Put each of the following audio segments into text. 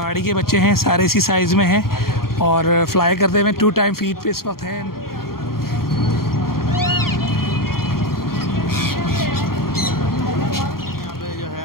पहाड़ी के बच्चे हैं, सारे इसी साइज़ में हैं और फ्लाई करते हुए 2 टाइम फीड पे इस वक्त हैं।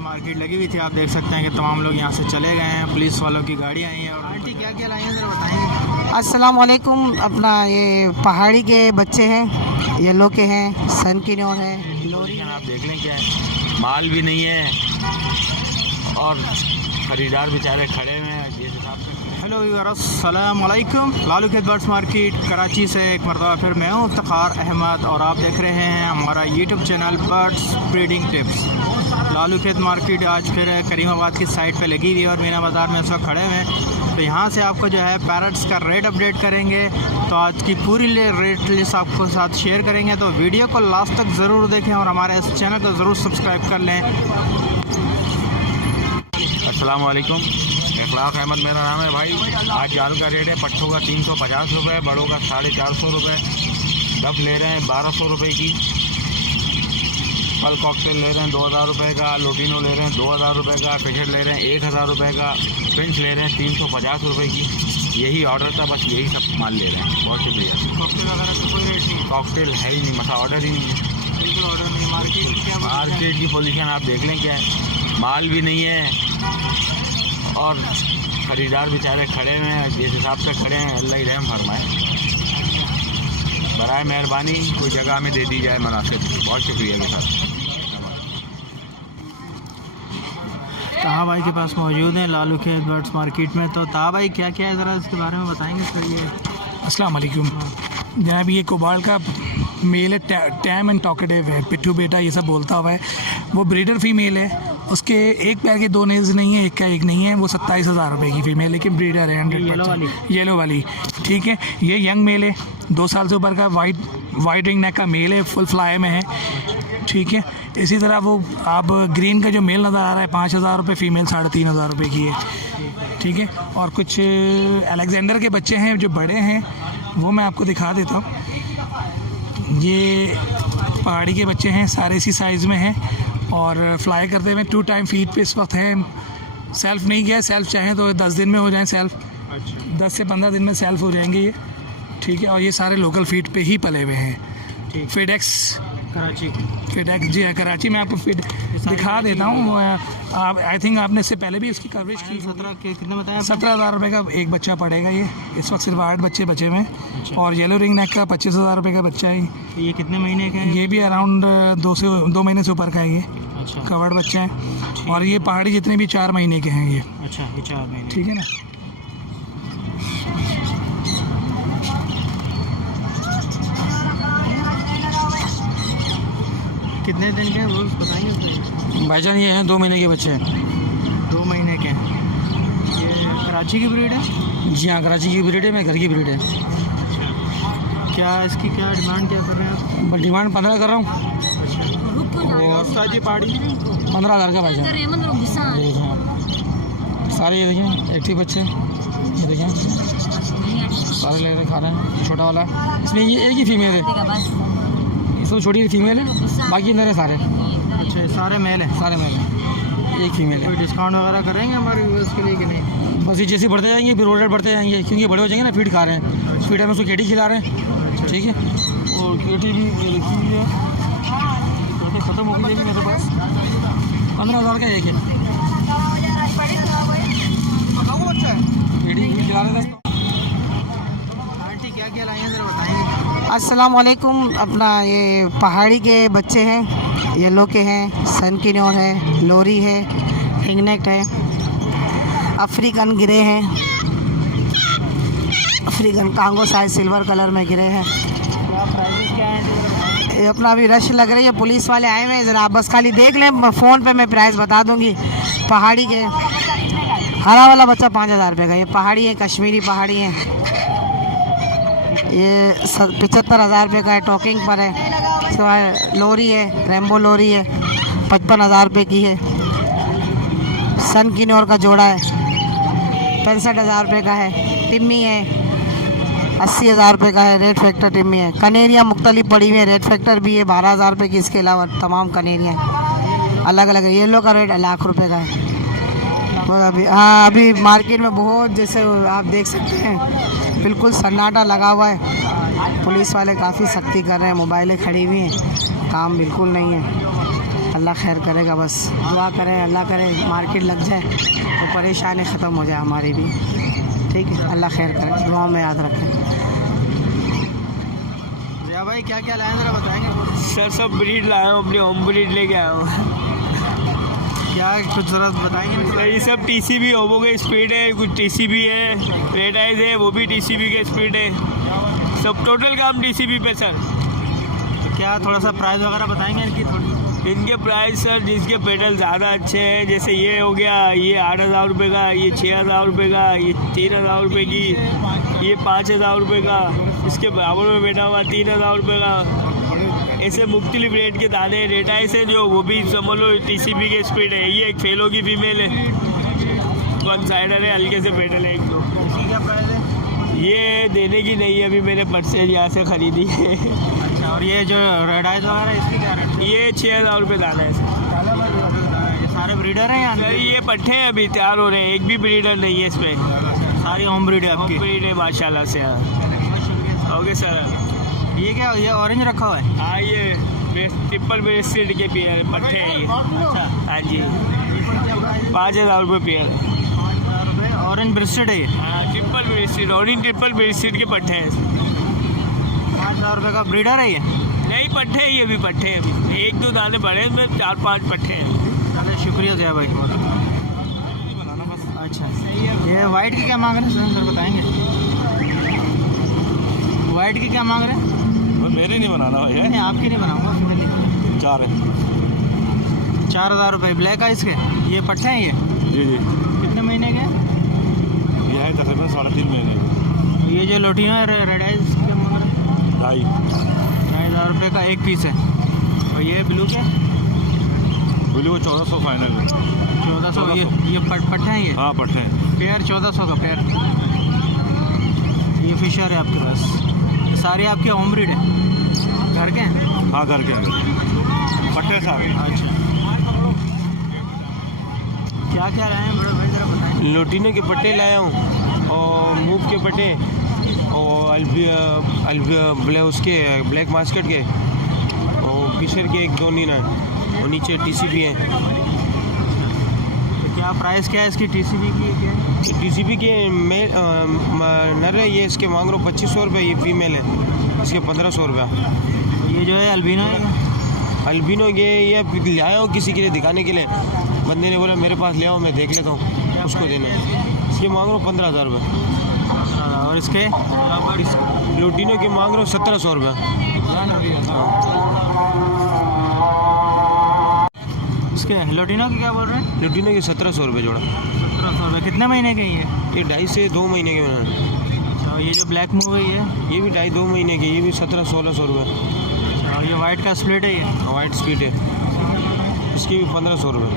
मार्केट लगी हुई थी, आप देख सकते हैं कि तमाम लोग यहाँ से चले गए हैं, पुलिस वालों की गाड़ी आई है। और आंटी क्या क्या लाई हैं ज़रा बताएंगे। अस्सलाम वालेकुम। अपना ये पहाड़ी के बच्चे हैं, येलो के हैं, सन किनोर है, लोरी। आप देख लें क्या है, माल भी नहीं है और ख़रीदार बेचारे खड़े हुए हैं जिस हिसाब से। हेलो व्यूअर्स, अस्सलाम वालेकुम। लालू खेत बर्ड्स मार्केट कराची से एक मरतबा फिर मैं हूँ इफ्तिखार अहमद और आप देख रहे हैं हमारा YouTube channel birds breeding tips. Lalu खेत मार्केट आज फिर करीमाबाद की साइड पे लगी हुई है और मीना बाज़ार में उस वक्त खड़े हुए हैं। तो यहाँ से आपको जो है पैरट्स का रेट अपडेट करेंगे। तो आज की पूरी रेट लिस्ट आपको साथ शेयर करेंगे, तो वीडियो को लास्ट तक ज़रूर देखें और हमारे इस चैनल को ज़रूर सब्सक्राइब कर लें। अस्सलाम वालेकुम, इखलाक अहमद मेरा नाम है भाई। आज जाल का रेट है पट्ठों का 350 रुपये, बड़ों का 450 रुपये, डफ ले रहे हैं 1200 रुपये की, फल कॉकटेल ले रहे हैं 2000 रुपये का, लोटिनो ले रहे हैं 2000 रुपये का, फिशर ले रहे हैं 1000 रुपये का, पिंच ले रहे हैं 350 रुपये की। यही ऑर्डर था, बस यही सब माल ले रहे हैं। बहुत शुक्रिया। कॉकटेल वगैरह का कोई रेट नहीं, कॉकटेल है ही नहीं, मतलब ऑर्डर ही नहीं है, बिल्कुल ऑर्डर नहीं। मार्केट की पोजीशन आप देख लें क्या है, माल भी नहीं है और ख़रीदार बेचारे खड़े हुए हैं जिस हिसाब से खड़े हैं। अल्लाह ही रहम फरमाए, बराए मेहरबानी कोई जगह में दे दी जाए मुनासिब। बहुत शुक्रिया के साथ। ताहा भाई के पास मौजूद हैं लालू खेत बर्ड्स मार्केट में। तो ताहा भाई क्या क्या है, ज़रा इसके बारे में बताएंगे सर। ये अस्सलाम वालेकुम जनाब, ये कोबाल का मेल है, टैम एंड टॉकेटिव है, पिट्ठू बेटा ये सब बोलता हुआ है। वो ब्रीडर फीमेल है, उसके एक पैर के 2 नेल्स नहीं है, एक का एक नहीं है। वो 27,000 रुपये की फ़ीमेल, लेकिन ब्रीडर है 100%। येलो वाली ठीक है। ये यंग मेल है, 2 साल से ऊपर का, वाइट रिंग नेक का मेल है, फुल फ्लाई में है ठीक है। इसी तरह वो आप ग्रीन का जो मेल नज़र आ रहा है 5,000 रुपये, फ़ीमेल 3,500 रुपये की है ठीक है। और कुछ अलेक्जेंडर के बच्चे हैं जो बड़े हैं, वो मैं आपको दिखा देता हूँ। ये पहाड़ी के बच्चे हैं, सारे इसी साइज़ में हैं और फ्लाई करते हुए 2 टाइम फीड पे इस वक्त हैं। सेल्फ़ नहीं किया, सेल्फ़ चाहें तो 10 दिन में हो जाएं सेल्फ़। 10 से 15 दिन में सेल्फ़ हो जाएंगे ये ठीक है। और ये सारे लोकल फीड पे ही पले हुए हैं। फेडेक्स कराची, फेडेक्स जी है कराची में, आपको फीड दिखा देता हूँ। आप आई थिंक आपने इससे पहले भी उसकी कवरेज की। 17 के कितना बताया? 17,000 रुपये का एक बच्चा पड़ेगा ये। इस वक्त सिर्फ 8 बच्चे बचे हुए हैं। और येलो रिंग नेक का 25,000 रुपये का बच्चा है। ये कितने महीने का है? ये भी अराउंड 2 महीने से ऊपर का है ये। अच्छा, कवर्ड बच्चा है। और ये पहाड़ी जितने भी 4 महीने के हैं ये। अच्छा, ये 4 महीने ठीक है ना। कितने दिन के हैं वो बताएंगे भाईजान? ये हैं 2 महीने के बच्चे हैं। 2 महीने के हैं। ये कराची की ब्रीड है? जी हाँ, कराची की ब्रीड है, मैं घर की ब्रीड है। क्या इसकी क्या डिमांड क्या कर रहे हैं आप? डिमांड 15 कर रहा हूँ। और साजी पहाड़ी 15,000 का भाईजान। देखिए आप, सारे ये देखिए एक्टिव बच्चे, ये देखिए सारे ले रहे खा रहे हैं। छोटा वाला इसमें ये एक ही फीमेल है, इसमें छोटी फीमेल है, बाकी मेरे सारे। अच्छा, सारे मेल हैं? सारे मेल हैं, एक फीमेल है। कोई डिस्काउंट वगैरह करेंगे हमारे व्यूअर्स के लिए कि नहीं? बस ये जैसे बढ़ते जाएंगे फिर रेट बढ़ते जाएंगे, क्योंकि बड़े हो जाएंगे ना, फीड खा रहे हैं। फीड हम उसको केटी खिला रहे हैं ठीक है। और केटी भी रखी हुई है, ख़त्म हो गई है मेरे पास। 15,000 का एक है। केटी खिला रहे हैं। आंटी क्या क्या लाई हैं ज़रा बताएंगे। अस्सलाम वालेकुम। अपना ये पहाड़ी के बच्चे हैं, येलो के हैं, सन किनोर है, लोरी है, हिंगनेक है, अफ्रीकन गिरे हैं, African Congo size silver colour में गिरे हैं। क्या प्राइस क्या है? ये अपना अभी रश लग रही है, पुलिस वाले आए हुए हैं, ज़रा आप बस खाली देख लें, फ़ोन पे मैं प्राइस बता दूंगी। पहाड़ी के हरा वाला बच्चा 5,000 रुपये का। ये पहाड़ी है, कश्मीरी पहाड़ी है। ये 75,000 रुपये का है, टॉकिंग पर है। सिवाय लोरी है, रेम्बो लोरी है, 55,000 रुपये की है। सन किनोर का जोड़ा है, 65,000 रुपये का है। टिम्मी है, 80,000 रुपये का है। रेड फैक्टर टिम्मी है। कनेरियाँ मुख्तलिफ पड़ी हुई है, रेड फैक्टर भी है 12,000 रुपये की। इसके अलावा तमाम कनेरियाँ अलग अलग। येलो का रेट 1,00,000 रुपये का है। और अभी हाँ अभी मार्केट में बहुत जैसे आप देख सकते हैं बिल्कुल सन्नाटा लगा हुआ है। पुलिस वाले काफ़ी सख्ती कर रहे हैं, मोबाइलें खड़ी हुई हैं, काम बिल्कुल नहीं है। अल्लाह खैर करेगा, बस दुआ करें, अल्लाह करे मार्केट लग जाए तो परेशानी ख़त्म हो जाए हमारी भी। ठीक है, अल्लाह खैर करे, दुआ में याद रखें। भैया भाई क्या क्या लाए ज़रा बताएंगे? सर सब ब्रीड लाया हूँ, अपनी होम ब्रीड लेके आया हूँ। क्या कुछ ज़रा बताएंगे? ये सब टीसीबी होमो के स्पीड है, कुछ टीसीबी है, रेड आइज है वो भी टीसीबी के स्पीड है, सब टोटल काम टीसीबी पे सर। तो क्या थोड़ा सा प्राइस वगैरह बताएंगे इनकी? थोड़ी इनके प्राइस सर जिसके पेडल ज़्यादा अच्छे हैं, जैसे ये हो गया, ये 8,000 रुपये का, ये 6,000 रुपये का, ये 3,000 रुपये की, ये 5,000 रुपये का, इसके बराबर में बैठा हुआ 3,000 रुपये का। ऐसे मुख्तलिफ रेट के दाने रेटाई से जो वो भी समझ लो टीसीबी के स्पीड है। ये एक फेलो की फीमेल है, वन साइडर है, हल्के से पेडल है एक दो। इसकी क्या प्राइस है? ये देने की नहीं है, अभी मैंने परचेज यहाँ से ख़रीदी है। अच्छा, और ये जो रेड आइज वगैरह इसकी क्या रेट है? ये 6,000 रुपये दाना है। ये सारे ब्रीडर हैं या सर ये पट्टे हैं, अभी तैयार हो रहे हैं, एक भी ब्रीडर नहीं है इसमें, सारी होम ब्रीड है आपकी? ब्रीड है माशाल्लाह से। Okay sir. ये क्या, ये ऑरेंज रखा हुआ है? हाँ ये ट्रिपल ब्रेस्टेड के पेयर पट्टे हैं ये। अच्छा, हाँ जी 5,000 रुपये पेयर है। 5,000 रुपये ऑरेंज ब्रेस्टेड है ये? हाँ triple rested, orange triple rested के पट्टे हैं। 5,000 रुपये का ब्रीडर है ये? नहीं पट्टे हैं ये भी, पट्टे हैं अभी, एक दो दाने बड़े हैं, 4-5 पट्टे हैं। चलो शुक्रिया जया भाई। अच्छा, ये वाइट की क्या मांग रहे हैं सर बताएंगे? वाइट की क्या मांग रहे हैं? मेरे नहीं बनाना भैया, नहीं आपके नहीं बनाऊंगा, फैमिली। 4,000 रुपये ब्लैक आइस के, ये पट्टे हैं ये? जी जी, कितने महीने के? ये है तकरीबन 3.5 महीने। ये जो लोटियाँ है रेड आइस के मांग रहे हैं? 2,500 रुपये का एक पीस है। और ये ब्लू क्या? ब्लू 1400 फाइनल है। 1400। ये पट्टे हैं ये? हाँ पट्टे हैं। पेयर 1400 का पेयर। ये फिशर है आपके पास? ये सारे आपके होम ब्रीड है, घर के हैं? हाँ घर के पट्टे सारे। अच्छा, क्या क्या लाए हैं बड़े भाई ज़रा बताएं? लोटिनो के पट्टे लाया हूँ और मूव के पट्टे और उसके ब्लैक मास्केट के और फिशर के 1-2 नीना और नीचे टीसीबी है। तो क्या प्राइस क्या है इसकी टीसीबी की? क्या है? टीसीबी के नर है ये, इसके मांग रहा हूँ 2,500 रुपये, ये फीमेल है, इसके 1,500 रुपये। ये जो है अल्बिनो है? अल्बिनो ये ले आया हूँ किसी के लिए दिखाने के लिए, बंदे ने बोला मेरे पास ले आओ मैं देख लेता हूँ, उसको देना है। इसके मांग रहा हूँ 15,000 रुपये। और इसके लूटिनो के मांग रहा हूँ 1,700 रुपये। इसके लोटिनो की क्या बोल रहे हैं? लूटिनो के 1,700 रुपये जोड़ा। 1,700 रुपये। कितने महीने के ये? ये 2.5 से 2 महीने के उन्होंने। अच्छा, ये जो ब्लैक मूव है ये भी 2.5-2 महीने के, ये भी 1700-1600 रुपये। और ये वाइट का स्प्लिट है ये? वाइट स्पीड है, इसकी भी 1,500 रुपये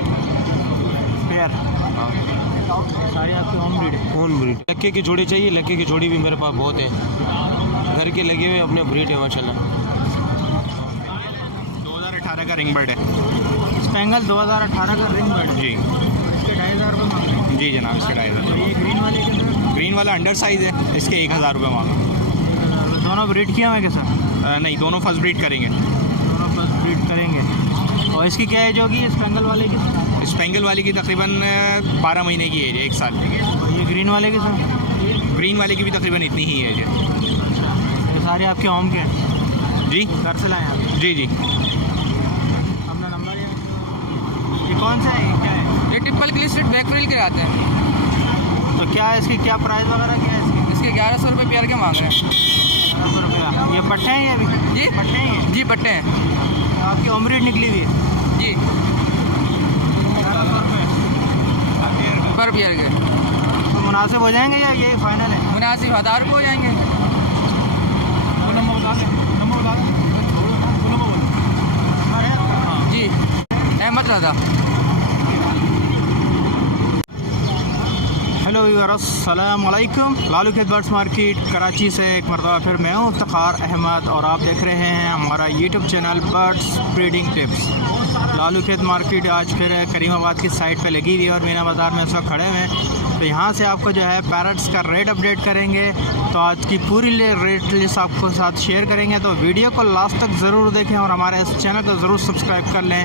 पेयर। सारी आपकी होम ब्रीड है? कौन ब्रीड? लक्के की जोड़ी चाहिए, लक्के की जोड़ी भी मेरे पास बहुत है, घर के लगे हुए अपने ब्रीड है माशाल्लाह। 2018 का रिंग बर्ड है। स्पेंगल 2018 का रिंग बर्ड है जी। इसके 2,500 रुपये मांग रहे हैं? जी जनाब, इसके 2,500। ये ग्रीन वाले के सर? ग्रीन वाला अंडर साइज़ है, इसके 1,000 रुपये मांगा। 1,000 रुपये। दोनों ब्रीड किया हुआ है क्या सर? नहीं, दोनों फर्स्ट ब्रीड करेंगे। दोनों फर्स्ट ब्रीड करेंगे। और इसकी क्या एज होगी स्पेंगल वाले की? स्पेंगल वाले की तकरीबन 12 महीने की एज है, 1 साल। और ये ग्रीन वाले की सर? ग्रीन वाले की भी तकरीबन इतनी ही एज है। अच्छा, ये सारे आपके होम के हैं? जी घर से लाए हैं आप? जी जी। अपना नंबर ये कौन सा है, क्या है? ये ट्रिपल क्लिस्टेड बैक फ्रिल के आते हैं। तो क्या है इसकी, क्या प्राइस वगैरह क्या है इसकी? इसके 1,100 रुपये पेयर के मांग रहे हैं। 1,100 रुपया। ये पट्टे हैं ये अभी? जी पट्टे हैं ये? जी पट्टे हैं आपकी होम ब्रीड निकली हुई है? जी 1,100 रुपये पर पेयर के। तो मुनासिब हो जाएंगे या ये फाइनल है? मुनासिब 1,000 रुपये हो जाएंगे। नंबर बता दें। जी अहमद रजा। हेलो व्यूअर्स, अस्सलाम वालेकुम। लालू खेत बर्ड्स मार्केट कराची से एक मरतबा फिर मैं हूँ इफ्तिखार अहमद और आप देख रहे हैं हमारा YouTube channel birds breeding tips. Lalu खेत मार्केट आज फिर करीमाबाद की साइड पे लगी हुई है और मीना बाज़ार में उस वक्त खड़े हुए हैं। तो यहाँ से आपको जो है पैरट्स का रेट अपडेट करेंगे। तो आज की पूरी रेट लिस्ट आपको साथ शेयर करेंगे, तो वीडियो को लास्ट तक ज़रूर देखें और हमारे इस चैनल को ज़रूर सब्सक्राइब कर लें।